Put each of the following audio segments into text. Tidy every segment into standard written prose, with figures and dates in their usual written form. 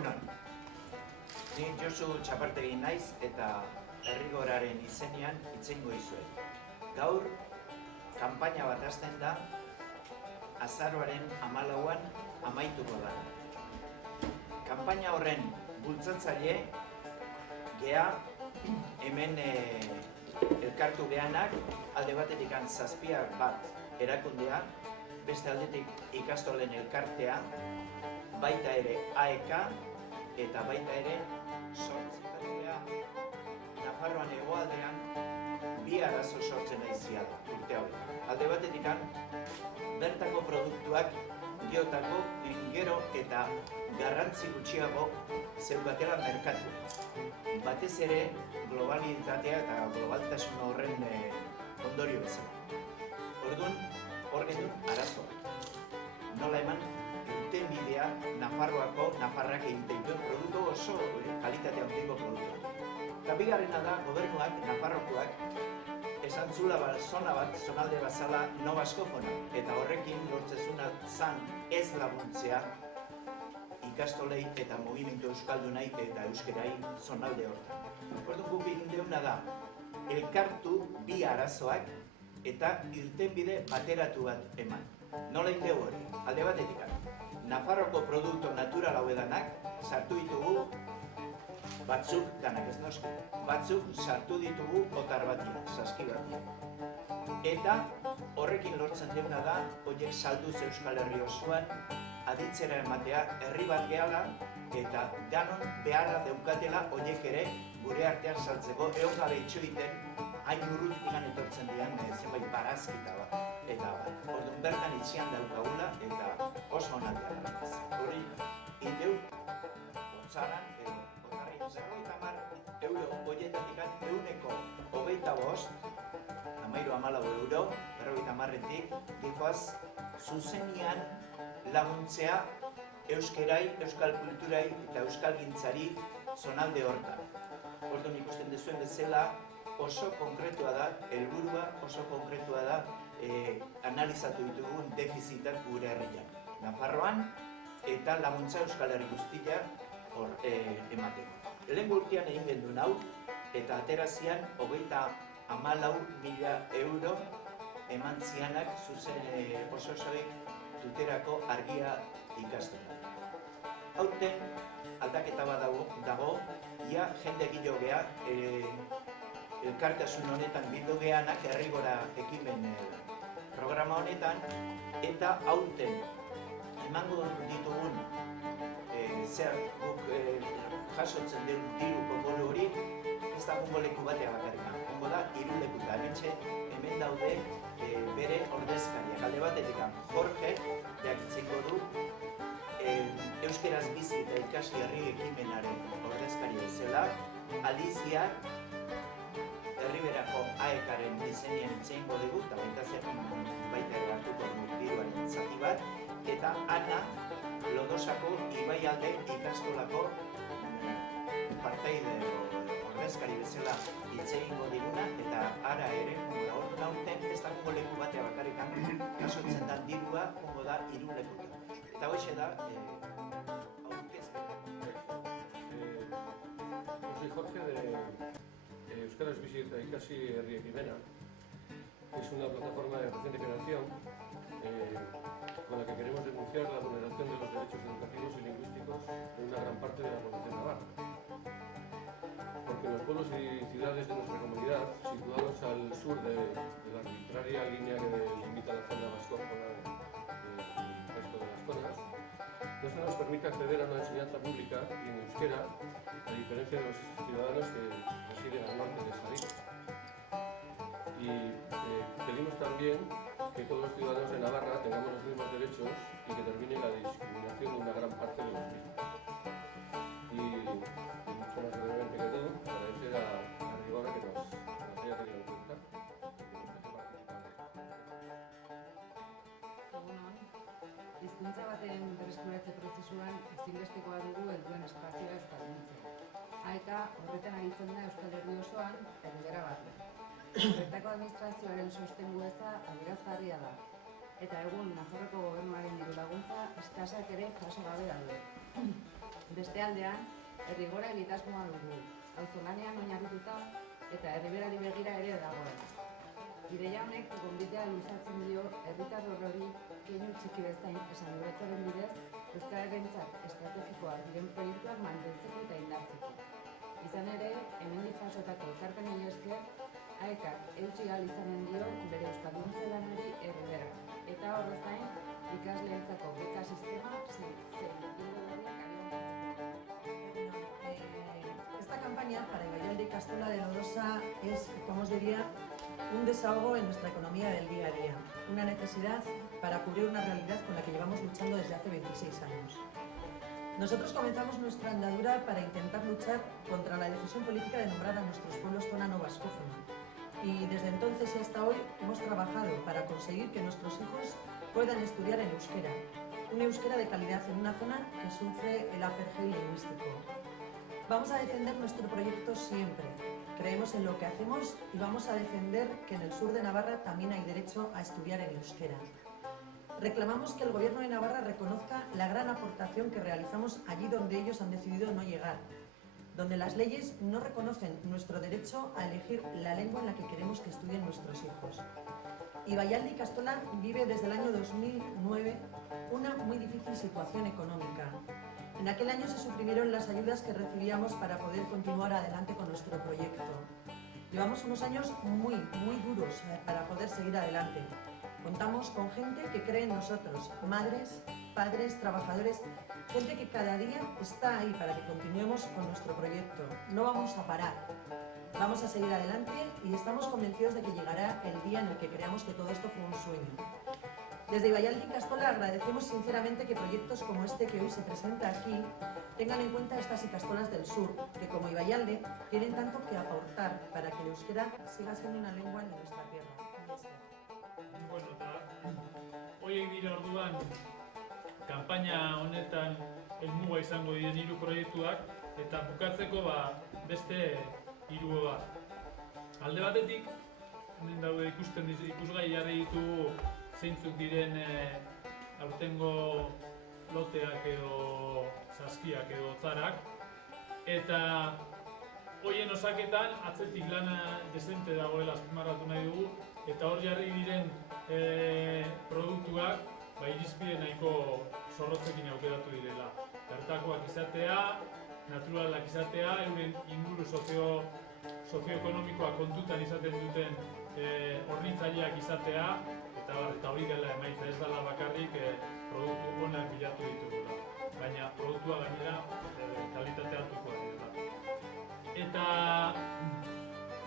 Egunon, ni Josu Txapartegi naiz eta Herrigoraren izenean hitz egingo dizuet. Gaur, kanpaina bat hasten da, azaroaren 14an amaituko da. Kanpaina horren bultzatzaile gea hemen elkartu geanak, alde batetik 7 erakundea, beste aldetik ikastolen elkartea, baita ere AEK eta baita ere 8 ikastea Nafarroan hegoaldean 2 arazo sortzen aizia da urte hauetan. Alde batetik bertako produktuak diotako gero eta garrantzi gutxiago zeukatela merkatu. Batez ere globalitatea eta globaltasun horren ondorio bezala. Orduan, hor genuen arazoa. Nola eman irtenbidea Nafarrak egiten duen produktu oso kalitatea handiko produktu. Eta bigarrena da, gobernuak, Nafarrokoak, esan zula zonalde bazala no baskofona, eta horrekin lortzezuna zan ez laguntzea ikastolei eta mugimendu euskaldunai eta euskerai zonalde hortan. Orduan guk egin deuna da, elkartu 2 arazoak eta irtenbide bateratu bat eman. Nola egin dugu hori? Alde batetik, Nafarroko produktu natural hauedanak sartu ditugu batzuk, danak ez noski, batzuk sartu ditugu otar batian, saskibatia. Eta horrekin lortzen deuna da, horiek salduz Euskal Herri osoan, aditzera ematea herri bat gehala eta danon beharra deukatela horiek ere gure artean saltzeko egon gabe itxoiten hain urrutik etortzen dian zenbait barazkita bat. Eta orduan bertan itxian daukagula eta oso onatea da. Hori, indeu, otzaran edo otarri 50 euro horietatik 125, 13-14 euro, 50-etik, dihoaz zuzenian laguntzea euskerai, euskal kulturai eta euskal gintzari zonalde hortan. Orduan ikusten duzuen bezala oso konkretua da, helburua oso konkretua da analizatu ditugun defizitak gure herrian. Nafarroan eta laguntza Euskal Herri guztia hor emateko. Lehen urtean egin gendun hau eta aterazian 34.000 euro eman zianak zuzen oso-osoik tuterako argia ikastola. Aurten aldaketa bat dago, ia jende gilo geha elkartasun honetan bildu gehanak Herrigora ekimen programa honetan, eta aurten emango ditugun guk jasotzen den diru kopuru hori ez da gongo leku batea bakarrik, gongo da 3 lekuta. Hemen daude bere ordezkariak. Alde batetik Jorge jakitzeko du euskeraz bizi eta ikasi herri ekimenaren ordezkari bezala, Alizia Herriberako AEK-aren izenean itxeingo dugu, eta baita hartuko diruaren zati bat, eta Ana Lodosako Ibaialde ikastolako partaide ordezkari bezala itxeingo diguna, eta ara ere, aurten ez da gongo leku batea bakarrik jasotzen den dirua, gongo da 3 lekuta. Eta hoxe da, aurkezpena. Soy Jorge de Euskaraz Bizi eta Ikasi Herri Ekimena, que es una plataforma de reciente creación con la que queremos denunciar la vulneración de los derechos educativos y lingüísticos de una gran parte de la población navarra. Porque los pueblos y ciudades de nuestra comunidad, situados al sur de la arbitraria línea que limita la zona vascófona del resto de las zonas, no se nos permite acceder a una enseñanza pública y en euskera, a diferencia de los ciudadanos que residen al norte de esa línea. Y pedimos también que todos los ciudadanos de Navarra tengamos los mismos derechos y que termine la discriminación de una gran parte de los mismos. Y mucho más brevemente que todo, agradecer a Rigora que nos haya tenido en cuenta y que nos deje participar. Hizkuntza baten berreskuratze prozesuan ezinbestekoa dugu helduen espazioa euskalduntzea. AEK horretan aritzen da Euskal Herri osoan errugera bat. Bertako administrazioaren sostengu eza adierazgarria da. Eta egun Nafarroko gobernuaren diru laguntza eskasak ere jaso gabe daude. Beste aldean, herri gora egitasmoa dugu, auzolanean oinarrituta eta herriberari begira ere dagoen. Ideia honek gonbitea luzatzen dio herritar orori keinu txiki bezain esanguratsuen bidez euskararentzat estrategikoak diren proiektuak mantentzeko eta indartzeko. Izan ere, hemendik jasotako ekarpenei esker, AEKak eutsi ahal izanen dio bere euskalduntze lanari herribera, eta horrez gain, ikasleentzako beka sistema zein ildo berriak Esta campaña para Ibaiondo Ikastola de Lodosa es, como os diría, un desahogo en nuestra economía del día a día, una necesidad para cubrir una realidad con la que llevamos luchando desde hace 26 años. Nosotros comenzamos nuestra andadura para intentar luchar contra la decisión política de nombrar a nuestros pueblos zona no vascófona. Y desde entonces y hasta hoy hemos trabajado para conseguir que nuestros hijos puedan estudiar en euskera, un euskera de calidad en una zona que sufre el apartheid lingüístico. Vamos a defender nuestro proyecto siempre. Creemos en lo que hacemos y vamos a defender que en el sur de Navarra también hay derecho a estudiar en euskera. Reclamamos que el Gobierno de Navarra reconozca la gran aportación que realizamos allí donde ellos han decidido no llegar, donde las leyes no reconocen nuestro derecho a elegir la lengua en la que queremos que estudien nuestros hijos. Ibaiondo Ikastola vive desde el año 2009 una muy difícil situación económica. En aquel año se suprimieron las ayudas que recibíamos para poder continuar adelante con nuestro proyecto. Llevamos unos años muy duros para poder seguir adelante. Contamos con gente que cree en nosotros, madres, padres, trabajadores, gente que cada día está ahí para que continuemos con nuestro proyecto. No vamos a parar, vamos a seguir adelante y estamos convencidos de que llegará el día en el que creamos que todo esto fue un sueño. Desde Ibaiondo Ikastola agradecemos sinceramente que proyectos como este que hoy se presenta aquí tengan en cuenta estas ikastolas del sur, que como Ibaiondo tienen tanto que aportar para que el euskera siga siendo una lengua en nuestra tierra. Bueno, eta horiek dira orduan kanpaina honetan helmuga izango diren 3 proiektuak eta bukatzeko beste 3 bat. Alde batetik, hemen daude ikusgai jarri ditugu zeintzuk diren aurtengo loteak edo saskiak edo zarak, eta horien osaketan atzetik lana desente dagoela azpimarratu nahi dugu, eta hor jarri diren produktuak irizpide nahiko zorrotzekin aukeratu direla. Bertakoak izatea, naturalak izatea, euren inguru sozioekonomikoa kontutan izaten duten hornitzaileak izatea, eta hori dela emaitza, ez dela bakarrik produktu onak bilatu ditugula, baina produktua gainera kalitate altukoa dira. Eta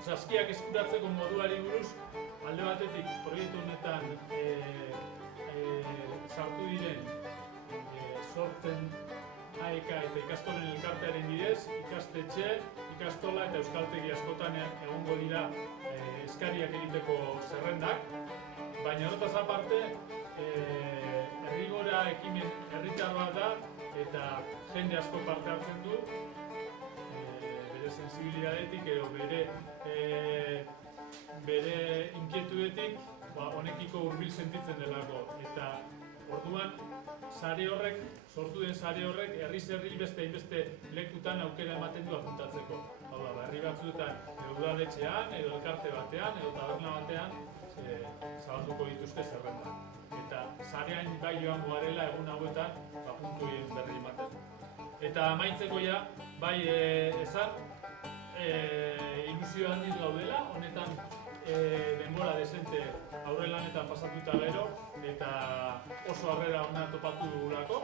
saskiak eskuratzeko moduari buruz, alde batetik proiektu honetan sartu diren sortzen AEK eta ikastolen elkartearen bidez, ikastetxe, ikastola eta euskaltegi askotan egongo dira eskariak egiteko zerrendak, baina horretaz aparte, herrigora ekimen herritar bat da eta jende asko parte hartzen du, bere sensibilidadetik edo bere inkietudetik honekiko hurbil sentitzen delako. Eta orduan, sortu den sare horrek herriz herri beste lekutan aukera ematen du apuntatzeko. Hau da, herri batzuetan edo udaletxean, edo elkarte batean, edo taberna batean zabalduko dituzte zerrenda. Eta sarean bai joan garela egun hauetan puntu horien berri ematen. Eta amaitzeko bai esan, ilusio handiz gaudela, honetan denbora desente aurrelanetan pasatuta gero, eta oso harrera ona topatu dugulako,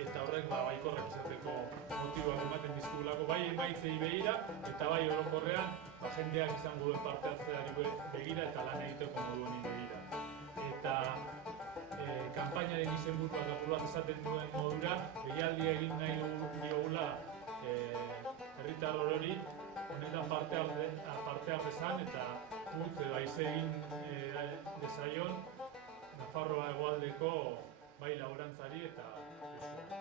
eta horrek baikorrak izateko motiboak ematen dizkigulako, bai emaitzei begira, eta bai orokorrean jendeak izango duen parte hartzeari begira eta lan egiteko modueni begira. Eta kanpainaren izenburuak apur bat esaten duen modura, begialdia egin nahi diogula herritar orori, honetan parte hartzezan eta utz edo aize egin desaion Nafarroa hegoaldeko bai laborantzari eta euskara.